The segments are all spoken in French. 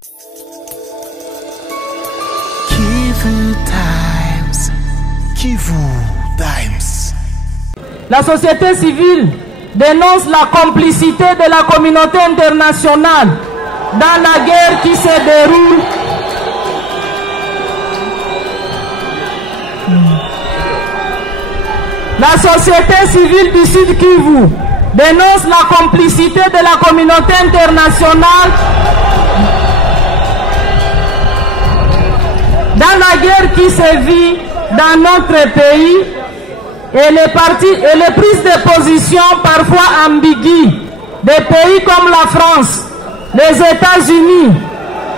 Kivu Times. Kivu Times. La société civile dénonce la complicité de la communauté internationale dans la guerre qui se déroule La société civile du Sud Kivu dénonce la complicité de la communauté internationale dans la guerre qui sévit dans notre pays et les prises de position parfois ambiguës des pays comme la France, les États-Unis,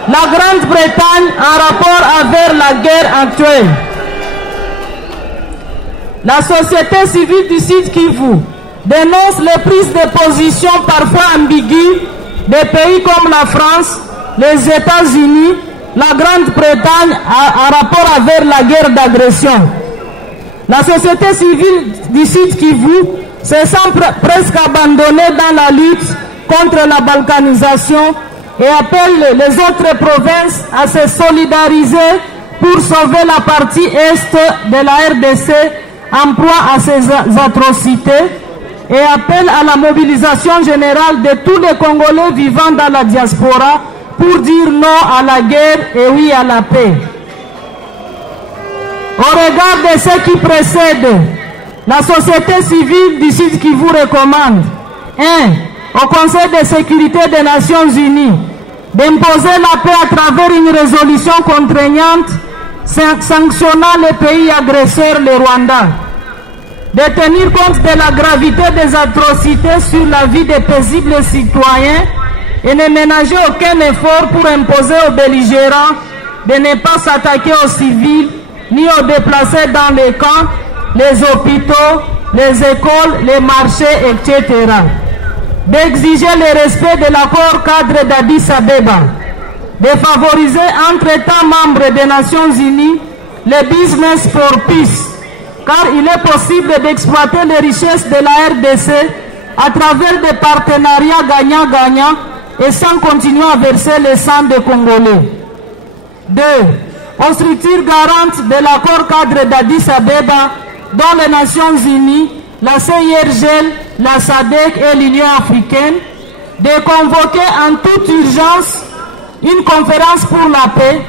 la Grande-Bretagne en rapport avec la guerre actuelle. La société civile du Sud Kivu dénonce les prises de position parfois ambiguës des pays comme la France, les États-Unis, la Grande-Bretagne en rapport avec la guerre d'agression. La société civile du Sud Kivu se sent presque abandonnée dans la lutte contre la balkanisation et appelle les autres provinces à se solidariser pour sauver la partie est de la RDC en proie à ces atrocités et appelle à la mobilisation générale de tous les Congolais vivant dans la diaspora pour dire non à la guerre et oui à la paix. Au regard de ce qui précède, la société civile du Sud Kivu recommande 1. Au Conseil de sécurité des Nations Unies d'imposer la paix à travers une résolution contraignante sanctionnant les pays agresseurs, le Rwanda, de tenir compte de la gravité des atrocités sur la vie des paisibles citoyens et ne ménager aucun effort pour imposer aux belligérants de ne pas s'attaquer aux civils ni aux déplacés dans les camps, les hôpitaux, les écoles, les marchés, etc. D'exiger le respect de l'accord cadre d'Addis Abeba, de favoriser entre États membres des Nations Unies le business for peace, car il est possible d'exploiter les richesses de la RDC à travers des partenariats gagnant-gagnant et sans continuer à verser le sang des Congolais. 2. Aux structures garantes de l'accord cadre d'Addis Abeba, dont les Nations Unies, la CIRGL, la SADC et l'Union africaine, de convoquer en toute urgence une conférence pour la paix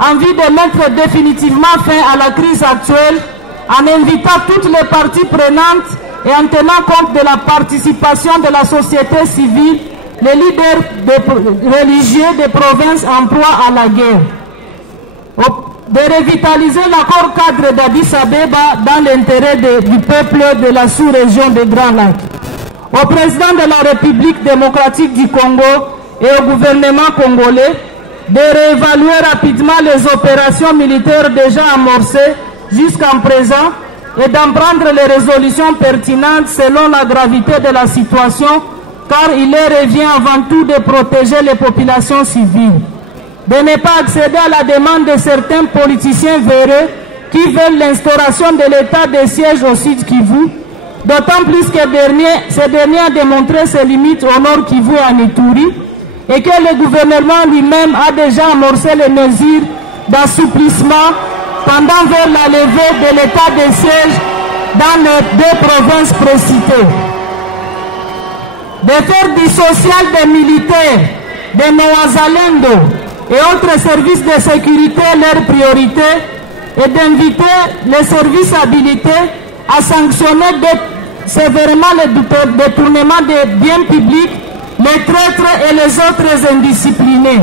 en vue de mettre définitivement fin à la crise actuelle en invitant toutes les parties prenantes et en tenant compte de la participation de la société civile, les leaders religieux des provinces en proie à la guerre. De revitaliser l'accord cadre d'Addis Abeba dans l'intérêt du peuple de la sous-région des Grands Lacs. Au président de la République démocratique du Congo et au gouvernement congolais de réévaluer rapidement les opérations militaires déjà amorcées jusqu'en présent et d'en prendre les résolutions pertinentes selon la gravité de la situation, car il leur revient avant tout de protéger les populations civiles. De ne pas accéder à la demande de certains politiciens véreux qui veulent l'instauration de l'état de siège au Sud Kivu, d'autant plus que ce dernier a démontré ses limites au Nord Kivu et en Ituri, et que le gouvernement lui-même a déjà amorcé les mesures d'assouplissement pendant vers la levée de l'état de siège dans les 2 provinces précitées. De faire du social des militaires, des Noazalendo et autres services de sécurité leur priorité et d'inviter les services habilités à sanctionner sévèrement le détournement des biens publics, les traîtres et les autres indisciplinés.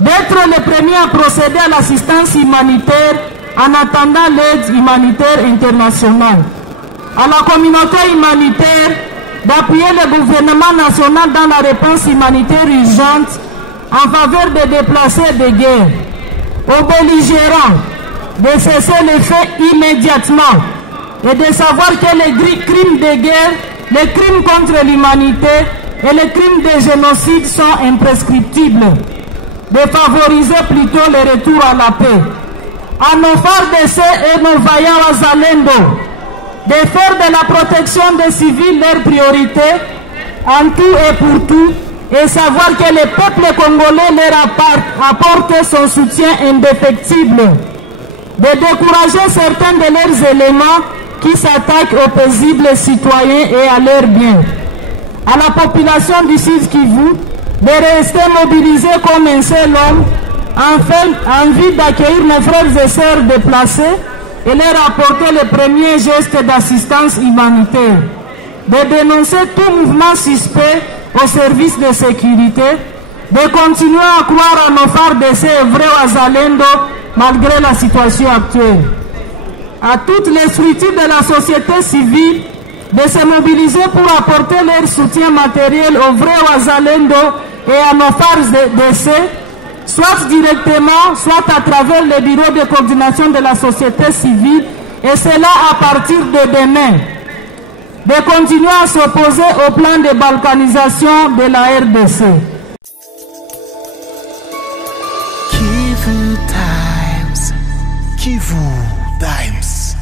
D'être les premiers à procéder à l'assistance humanitaire en attendant l'aide humanitaire internationale. À la communauté humanitaire d'appuyer le gouvernement national dans la réponse humanitaire urgente en faveur des déplacés de guerre. Aux belligérants de cesser les faits immédiatement et de savoir que les crimes de guerre, les crimes contre l'humanité et les crimes de génocide sont imprescriptibles. De favoriser plutôt le retour à la paix. À nos FARDC et nos vaillants Wazalendo, de faire de la protection des civils leur priorité, en tout et pour tout, et savoir que le peuple congolais leur apporte son soutien indéfectible, de décourager certains de leurs éléments qui s'attaquent aux paisibles citoyens et à leurs biens. À la population du Sud Kivu, de rester mobilisés comme un seul homme, en vue d'accueillir nos frères et sœurs déplacés et leur apporter le premier geste d'assistance humanitaire, de dénoncer tout mouvement suspect au service de sécurité, de continuer à croire à nos phares d'essai vrais Wazalendo malgré la situation actuelle. À toutes les structures de la société civile de se mobiliser pour apporter leur soutien matériel aux vrais Wazalendo et à nos phares d'essai, soit directement, soit à travers le bureau de coordination de la société civile, et cela à partir de demain. De continuer à s'opposer au plan de balkanisation de la RDC. Kivu Times. Kivu Times.